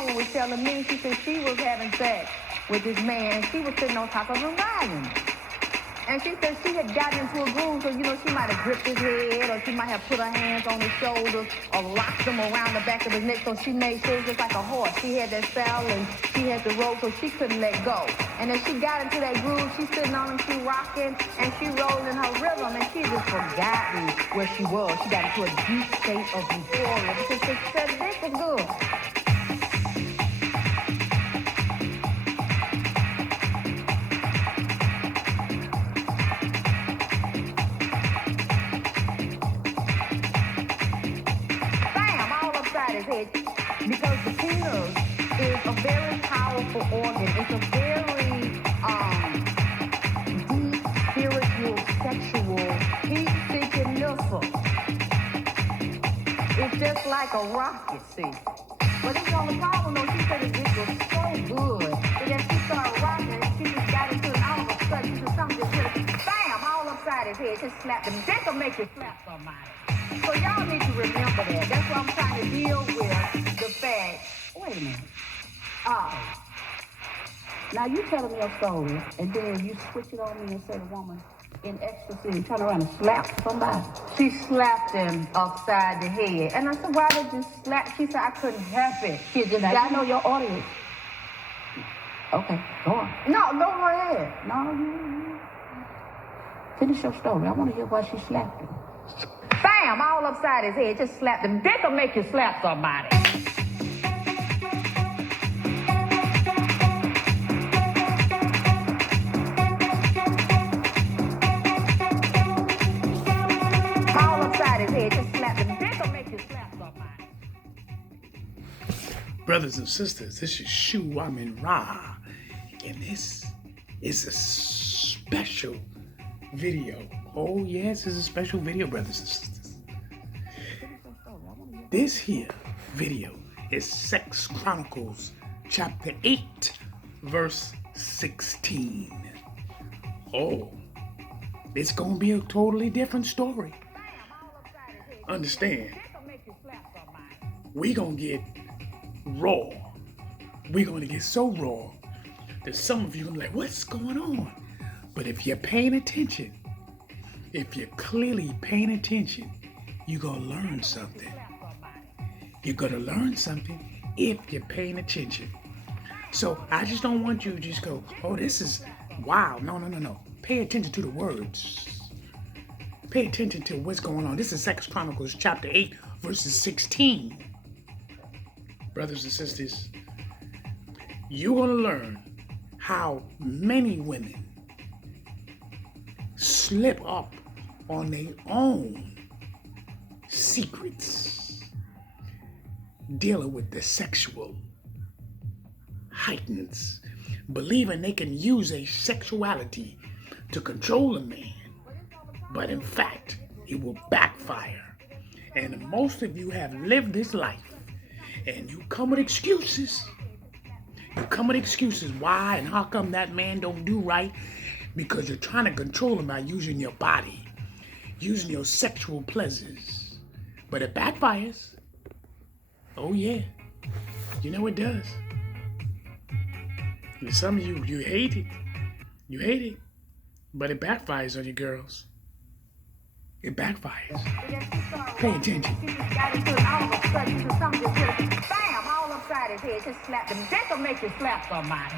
woman was telling me, she said she was having sex with this man, and she was sitting on top of him riding. And she said she had gotten into a groove, so, you know, she might have gripped his head, or she might have put her hands on his shoulders, or locked him around the back of his neck, so she made sure it was just like a horse. She had that saddle, and she had the rope, so she couldn't let go. And as she got into that groove, she's sitting on him, she rocking, and she rolling her rhythm, and she just forgotten where she was. She got into a deep state of euphoria, because she said this was good. Because the penis is a very powerful organ. It's a very deep, spiritual, sexual, heat-seeking missile. It's just like a rocket, see. But it's on the problem, though. She said it was so good that she started rocking, and she just got into it, and all of a sudden, she said something just hit her, bam, all upside his head, just slapped him. This will make you slap somebody. So y'all need to remember that. That's what I'm trying to deal with, the fact. Wait a minute. Now you telling me your story, and then you switch it on me and say the woman in ecstasy and turn around and slap somebody. She slapped him upside the head. And I said, why did you slap? She said, I couldn't help it. She just, I know your audience. Okay, go on. No, go ahead. No, you finish your story. I want to hear why she slapped him. Bam! All upside his head. Just slapped him. Dick will make you slap somebody. All upside his head. Just slapped him. Dick will make you slap somebody. Brothers and sisters, this is Shu Amun Ra, and this is a special video. Oh yes, it's a special video, brothers and sisters. This here video is Sex Chronicles chapter 8, verse 16. Oh, it's gonna be a totally different story. Understand, we gonna get raw. We gonna get so raw that some of you gonna be like, what's going on? But if you're paying attention, if you're clearly paying attention, you're gonna learn something. You're gonna learn something if you're paying attention. So I just don't want you to just go, oh, this is wow. No. Pay attention to the words. Pay attention to what's going on. This is Sex Chronicles chapter 8, verses 16. Brothers and sisters, you're gonna learn how many women slip up on their own secrets dealing with the sexual heightens, believing they can use a sexuality to control a man, but in fact it will backfire. And most of you have lived this life and you come with excuses. Why and how come that man don't do right? Because you're trying to control him by using your body, using your sexual pleasures. But it backfires. Oh yeah, you know it does. And some of you hate it, but it backfires on you girls. It backfires. Pay attention. Bam! All upside his head, just slapped him. Dick will make you slap somebody.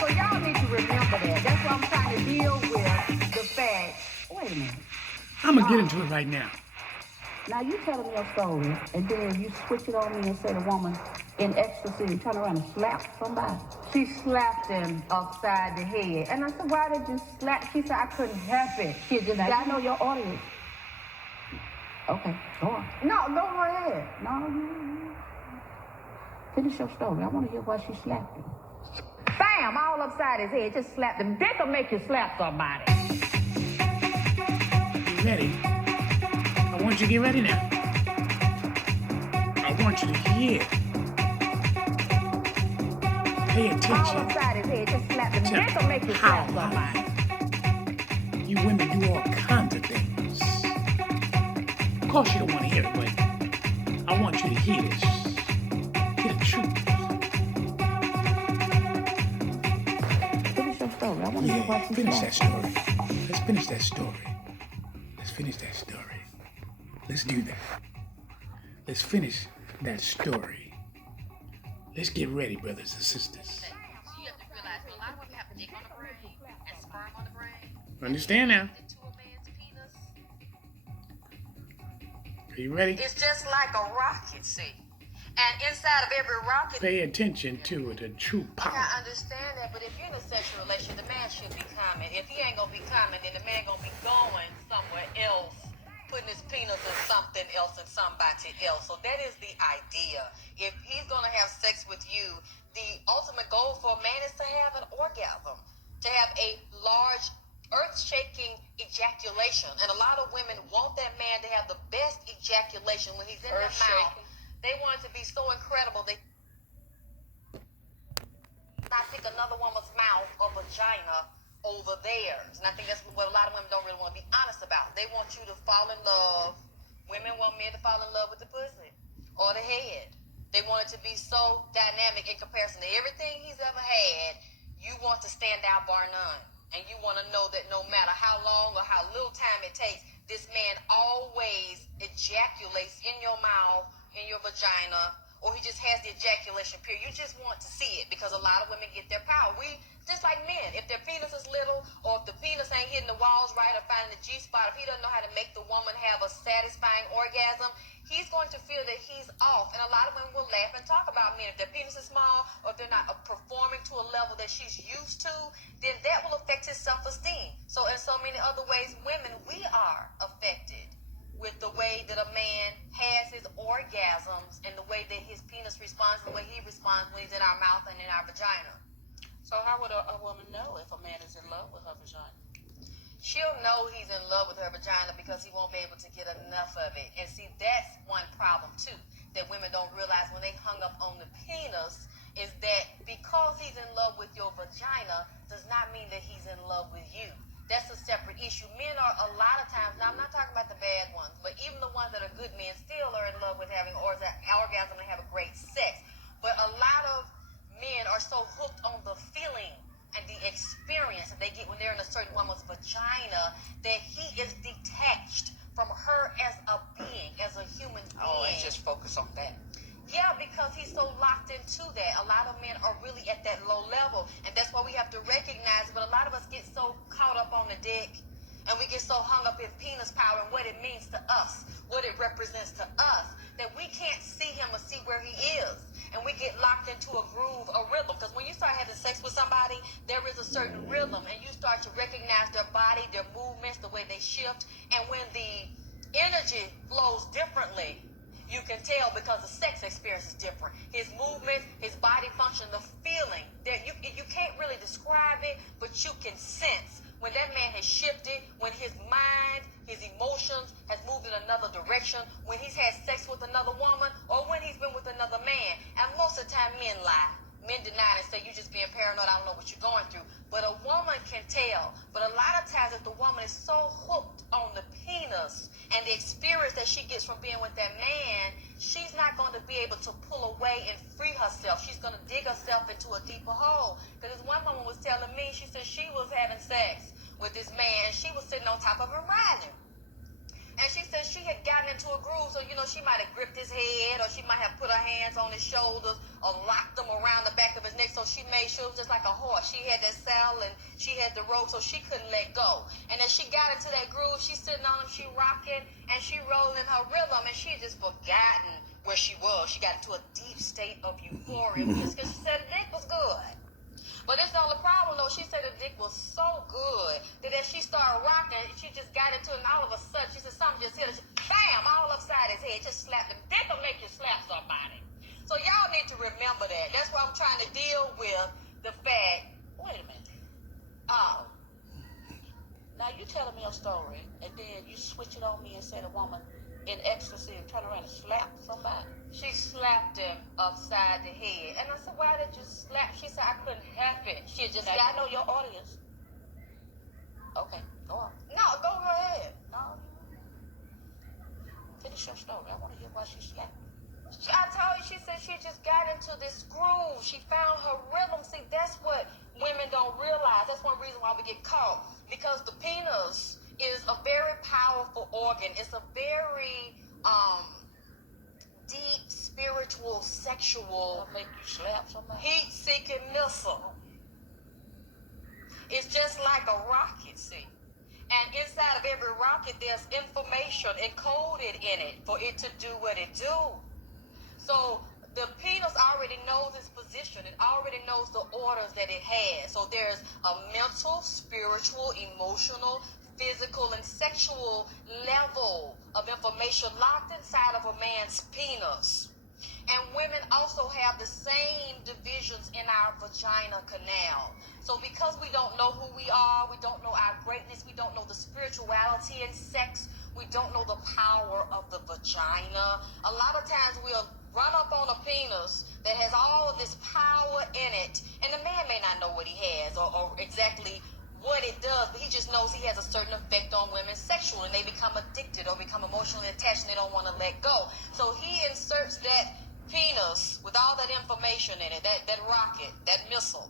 So y'all need to remember that. That's what I'm trying to deal with, the fact. Wait a minute. I'm gonna get into it right now. Now you telling me your story, and then you switch it on me and say the woman in ecstasy and turn around and slap somebody. She slapped him upside the head. And I said, why did you slap? She said, I couldn't help it. She just, I know your audience. Okay, go on. No, go ahead. No, you finish your story. I want to hear why she slapped him. Bam! All upside his head. Just slapped him. Dick will make you slap somebody. You ready? I want you to get ready now. I want you to hear. Pay attention. All upside his head. Just slapped him. Dick will make you slap somebody. You women do all kinds of things. Of course you don't want to hear it, but I want you to hear this. Hear the truth. once he Finish that slapped story. her. Let's finish that story. Let's finish that story. Let's do that. Let's finish that story. Let's get ready, brothers and sisters. You have to realize a lot of women have dick on the brain and sperm on the brain. Understand now? Into a man's penis. Are you ready? It's just like a rocket, see. And inside of every rocket, Pay attention to the true power. I understand that, but if you're in a sexual relation, the man should be coming. If he ain't gonna be coming, then the man gonna be going somewhere else, putting his penis in something else and somebody else. So that is the idea. If he's gonna have sex with you, the ultimate goal for a man is to have an orgasm, to have a large, earth-shaking ejaculation. And a lot of women want that man to have the best ejaculation when he's in their mouth. They want it to be so incredible. They not think another woman's mouth or vagina over theirs. And I think that's what a lot of women don't really want to be honest about. They want you to fall in love. Women want men to fall in love with the pussy or the head. They want it to be so dynamic in comparison to everything he's ever had. You want to stand out bar none. And you want to know that no matter how long or how little time it takes, this man always ejaculates in your mouth, in your vagina, or he just has the ejaculation period. You just want to see it because a lot of women get their power. We, just like men, if their penis is little or if the penis ain't hitting the walls right or finding the G-spot, if he doesn't know how to make the woman have a satisfying orgasm, he's going to feel that he's off. And a lot of women will laugh and talk about men. If their penis is small or if they're not performing to a level that she's used to, then that will affect his self-esteem. So in so many other ways, women, we are affected with the way that a man has his orgasms and the way that his penis responds, the way he responds when he's in our mouth and in our vagina. So how would a woman know if a man is in love with her vagina? She'll know he's in love with her vagina because he won't be able to get enough of it. And see, that's one problem too, that women don't realize when they hung up on the penis, is that because he's in love with your vagina does not mean that he's in love with you. That's a separate issue. Men are a lot of times, now I'm not talking about the bad ones, but even the ones that are good men still are in love with having orgasm and have a great sex. But a lot of men are so hooked on the feeling and the experience that they get when they're in a certain woman's vagina that he is detached from her as a being, as a human being. Oh, and just focus on that. Yeah, because he's so locked into that. A lot of men are really at that low level, and that's why we have to recognize it. But a lot of us get so caught up on the dick, and we get so hung up in penis power and what it means to us, what it represents to us, that we can't see him or see where he is. And we get locked into a groove, a rhythm. Because when you start having sex with somebody, there is a certain rhythm, and you start to recognize their body, their movements, the way they shift. And when the energy flows differently, you can tell because the sex experience is different. His movements, his body function, the feeling that you can't really describe it, but you can sense when that man has shifted, when his mind, his emotions has moved in another direction, when he's had sex with another woman, or when he's been with another man. And most of the time men lie. Men deny and say, you just being paranoid, I don't know what you're going through. But a woman can tell. But a lot of times if the woman is so hooked on the penis and the experience that she gets from being with that man, she's not going to be able to pull away and free herself. She's going to dig herself into a deeper hole. Because this one woman was telling me, she said she was having sex with this man, and she was sitting on top of him riding. And she said she had gotten into a groove, so, she might have gripped his head, or she might have put her hands on his shoulders, or locked them around the back of his neck, so she made sure it was just like a horse. She had that saddle, and she had the rope, so she couldn't let go. And as she got into that groove, she's sitting on him, she rocking, and she rolling her rhythm, and she had just forgotten where she was. She got into a deep state of euphoria, just because she said the dick was good. But it's the only problem, though. She said the dick was so good that as she started rocking, she just got into it, and all of a sudden, she said something just hit her. Bam! All upside his head. Just slapped him. Dick will make you slap somebody. So y'all need to remember that. That's why I'm trying to deal with the fact. Wait a minute. Now you telling me a story, and then you switch it on me and say the woman in ecstasy and turn around and slap somebody. She slapped him upside the head. And I said, why did you slap? She said, I couldn't help it. She had just Now, got... you know your audience. Okay, go on. No, go ahead. No, finish your story. I want to hear why she slapped. I told you, she said she just got into this groove. She found her rhythm. See, that's what women don't realize. That's one reason why we get caught. Because the penis is a very powerful organ. It's a very deep, spiritual, sexual, It'll make you slap somebody. heat-seeking missile. It's just like a rocket, see. And inside of every rocket, there's information encoded in it for it to do what it do. So the penis already knows its position. It already knows the orders that it has. So there's a mental, spiritual, emotional, physical, and sexual level of information locked inside of a man's penis. And women also have the same divisions in our vagina canal. So because we don't know who we are, we don't know our greatness, we don't know the spirituality in sex, we don't know the power of the vagina. A lot of times we'll run up on a penis that has all of this power in it, and the man may not know what he has or exactly what it does, but he just knows he has a certain effect on women sexually, and they become addicted or become emotionally attached and they don't want to let go. So he inserts that penis with all that information in it, that rocket, that missile,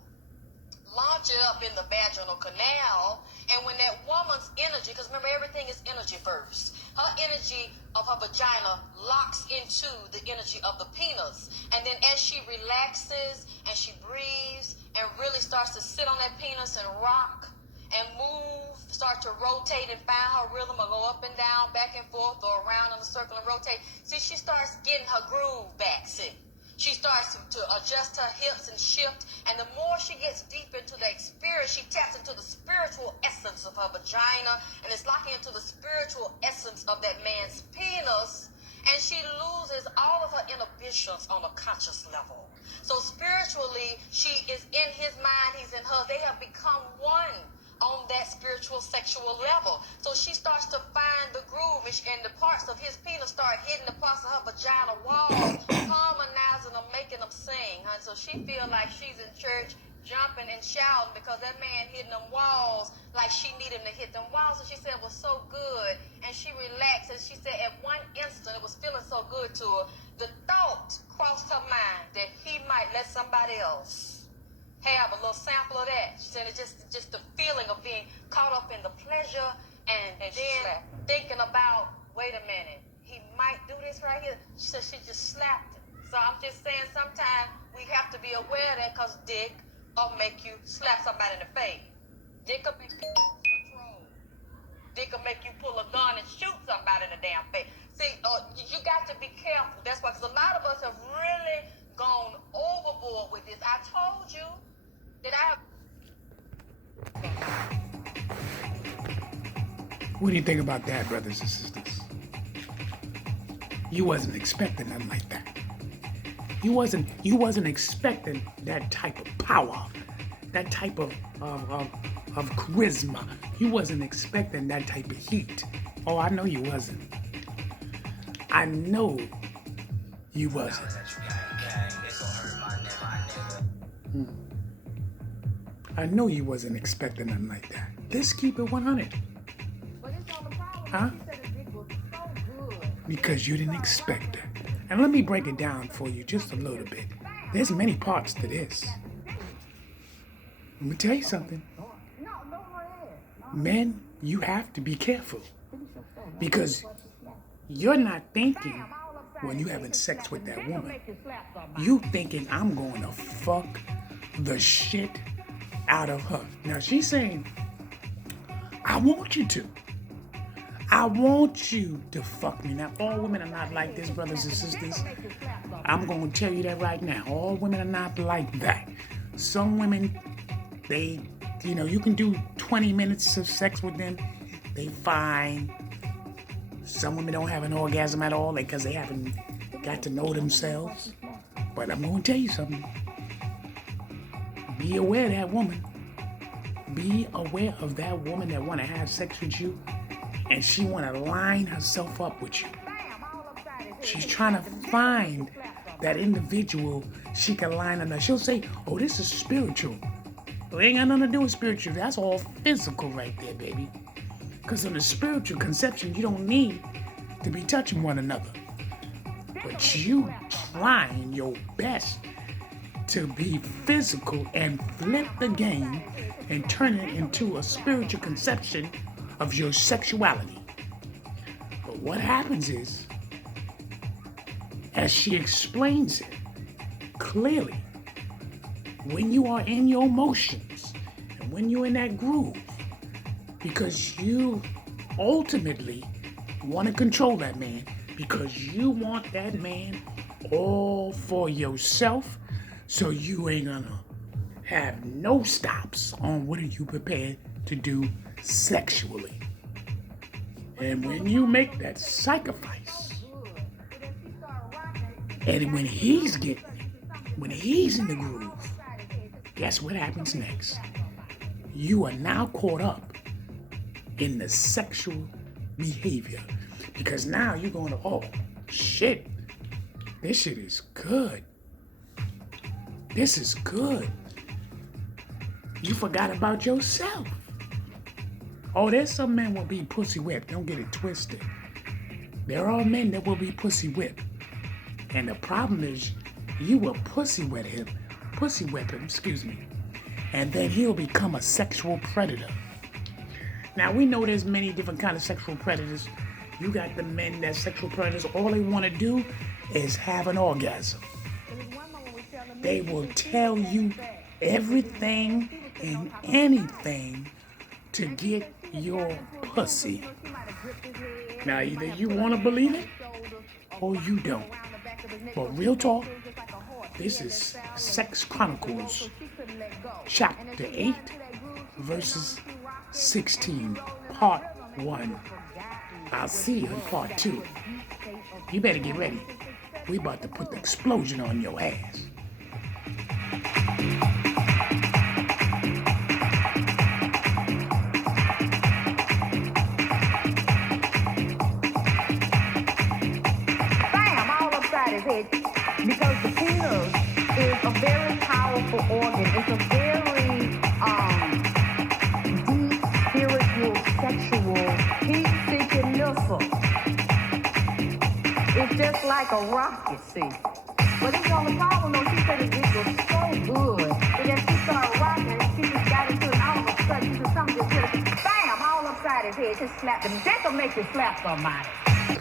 launch it up in the vaginal canal, and when that woman's energy, because remember everything is energy first, her energy of her vagina locks into the energy of the penis, and then as she relaxes and she breathes and really starts to sit on that penis and rock and move, start to rotate and find her rhythm, or go up and down, back and forth, or around in a circle and rotate. See, she starts getting her groove back, see. She starts to adjust her hips and shift, and the more she gets deep into the experience, she taps into the spiritual essence of her vagina, and it's locking into the spiritual essence of that man's penis, and she loses all of her inhibitions on a conscious level. So spiritually, she is in his mind, he's in hers. They have become one on that spiritual sexual level. So she starts to find the groove, and the parts of his penis start hitting the parts of her vagina walls, harmonizing them, making them sing. And so she feel like she's in church jumping and shouting because that man hitting them walls like she needed him to hit them walls. So she said it was so good, and she relaxed, and she said at one instant it was feeling so good to her, the thought crossed her mind that he might let somebody else have a little sample of that. She said it's just the feeling of being caught up in the pleasure and then thinking about, wait a minute, he might do this right here. She said she just slapped it. So I'm just saying sometimes we have to be aware of that, because dick will make you slap somebody in the face. Dick will make you lose control. Dick will make you pull a gun and shoot somebody in the damn face. See, you got to be careful. That's why, because a lot of us have really gone overboard with this. I told you that What do you think about that, brothers and sisters? You wasn't expecting nothing like that. You wasn't expecting that type of power, that type of charisma. You wasn't expecting that type of heat. Oh, I know you wasn't. I know you wasn't. I know you wasn't expecting nothing like that. Let's keep it 100. But it's on the problem. Huh? She said the dick was so good. Because you didn't expect it. And let me break it down for you just a little bit. There's many parts to this. Let me tell you something. No, go ahead. Men, you have to be careful. Because you're not thinking when you're having sex with that woman. You thinking, I'm going to fuck the shit out of her. Now she's saying, I want you to. I want you to fuck me. Now, all women are not like this, brothers and sisters. I'm going to tell you that right now. All women are not like that. Some women, they, you can do 20 minutes of sex with them. They fine. Some women don't have an orgasm at all because they haven't got to know themselves. But I'm going to tell you something. Be aware of that woman. Be aware of that woman that want to have sex with you, and she want to line herself up with you. She's trying to find that individual she can line up. She'll say, oh, this is spiritual. Well, it ain't got nothing to do with spiritual. That's all physical right there, baby. Because in the spiritual conception, you don't need to be touching one another. But you trying your best to be physical and flip the game and turn it into a spiritual conception of your sexuality. But what happens is, as she explains it clearly, when you are in your emotions and when you're in that groove, because you ultimately want to control that man, because you want that man all for yourself, so you ain't gonna have no stops on what are you prepared to do sexually. And when you make that sacrifice, and when he's in the groove, guess what happens next? You are now caught up in the sexual behavior. Because now you're going to, oh, shit, this shit is good. This is good. You forgot about yourself. Oh, there's some men will be pussy whipped. Don't get it twisted. There are men that will be pussy whipped. And the problem is, you will pussy whip him, and then he'll become a sexual predator. Now, we know there's many different kinds of sexual predators. You got the men that sexual predators, all they want to do is have an orgasm. They will tell you everything and anything to get your pussy. Now, either you want to believe it or you don't. But real talk, this is Sex Chronicles, chapter 8, verses 16, part 1. I'll see you in part 2. You better get ready. We about to put the explosion on your ass. Bam! All upside his head. Because the penis is a very powerful organ. It's a very deep, spiritual, sexual, heat-seeking missile. It's just like a rocket, see. But it's on the problem, though. She said it was so good. And then she started rocking and she just got into it. And all of a sudden, she said something just hit her. Bam! All upside his head. Just slapped him. That'll make you slap somebody.